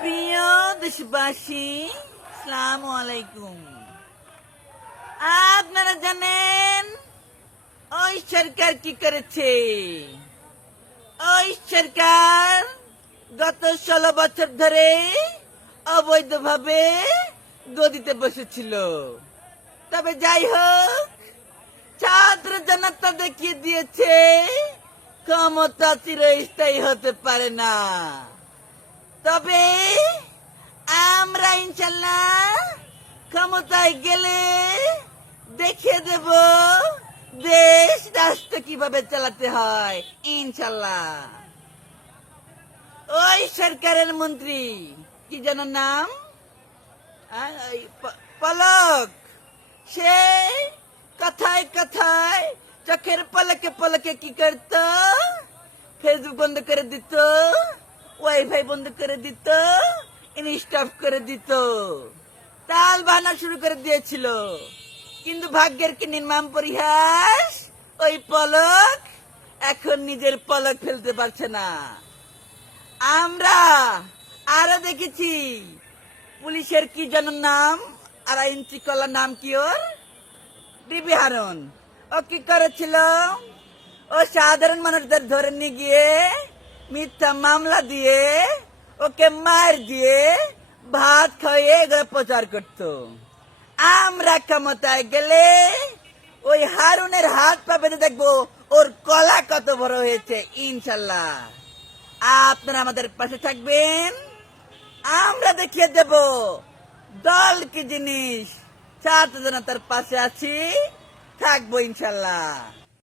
প্রিয় দেশবাসী, আসসালামু আলাইকুম। আপনারা জানেন ওই সরকার কি করেছে? ওই সরকার গত 16 বছর ধরে অবৈধভাবে গদিতে বসেছিল। তবে যাই হোক, ছাত্র জনতা দেখিয়ে দিয়েছে ক্ষমতা চিরস্থায়ী হতে পারে না। তবে আমরা ইনশাল্লাহ ক্ষমতায় গেলে দেখিয়ে দেব দেশ রাষ্ট্র কিভাবে চালাতে হয় ইনশাল্লাহ। ওই সরকারের মন্ত্রী কি যেন নাম, পলক, সে কথায় কথায় চোখের পলকে পলকে কি করত? ফেসবুক বন্ধ করে দিত, ওয়াইফাই বন্ধ করে দিত, ইনস্টপ করে দিত, তাল বাহানা শুরু করে দিয়েছিল। কিন্তু ভাগ্যের কি নির্মম পরিহাস, ওই পলক এখন নিজের পলক ফেলতে পারছে না। আমরা আরো দেখেছি পুলিশের কি যেন নাম, আর ইঞ্চি কলা নাম কি ওর, বিবি হারুন। ও কি করেছিল? ও সাধারণ মানুষদের ধরে নিয়ে গিয়ে মিথ্যা মামলা দিয়ে ওকে মার দিয়ে ভাত খাইয়ে এগুলো প্রচার করত। আমরা ক্ষমতায় গেলে ওই হারুনের হাত পা বেঁধে দেখবো ওর কলা কত বড় হয়েছে ইনশাল্লাহ। আপনারা আমাদের পাশে থাকবেন, আমরা দেখিয়ে দেব দল কি জিনিস। ছাত্র জনতার পাশে আছি, থাকবো ইনশাল্লাহ।